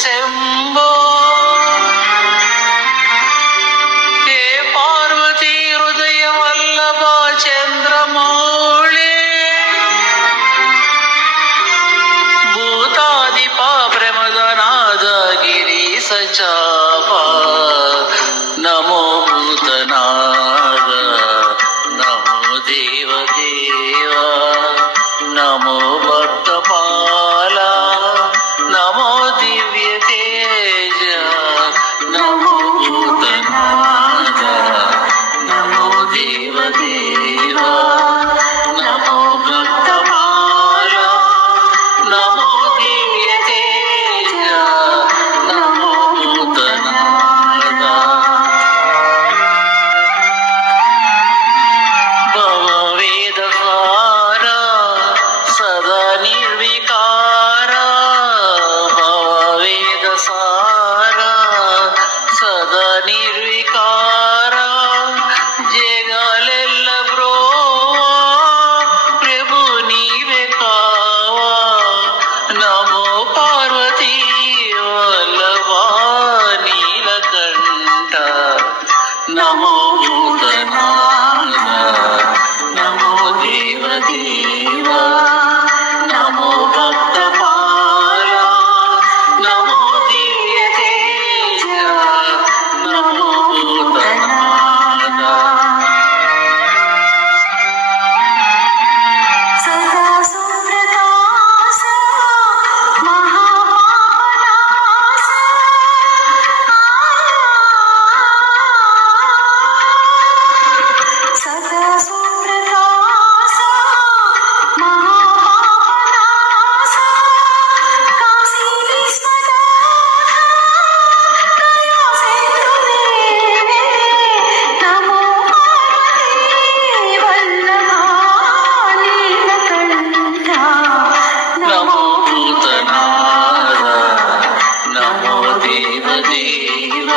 శంభో హే పార్వతీ హృదయ వల్లభ చంద్రమౌళి భూతాదిప ప్రమదనాద గిరీశ చాప నమో భూతనాద నమో దేవదేవ నమో భక్తపాల నమో దివ్య తేజ నమో భూతనాద నమో దేవదేవ నమో భక్తపాల నమో దివ్య తేజ నమో భూతనాద భవవేదసార సదా నిర్వికార భవవేదసార సదా నిర్వికార జగాలెల్ల బ్రోవా ప్రభు నీవే కావా నమో పార్వతీ వల్లభా నీలకంఠ నమో భూతనాద నమో దేవదేవ నమో భక్తపాల నమో దివ్య తేజ నమో భూతనాద సదా సుప్రకాశ మహాపాపనాశ సదా సుప్రకాశ మహాపాపనాశ కాశీ విశ్వనాథ కైలాసేంద్రదేవే నమో పార్వతీ వల్లభా నీలకంఠ నమో భూతనాద నమో దేవదేవ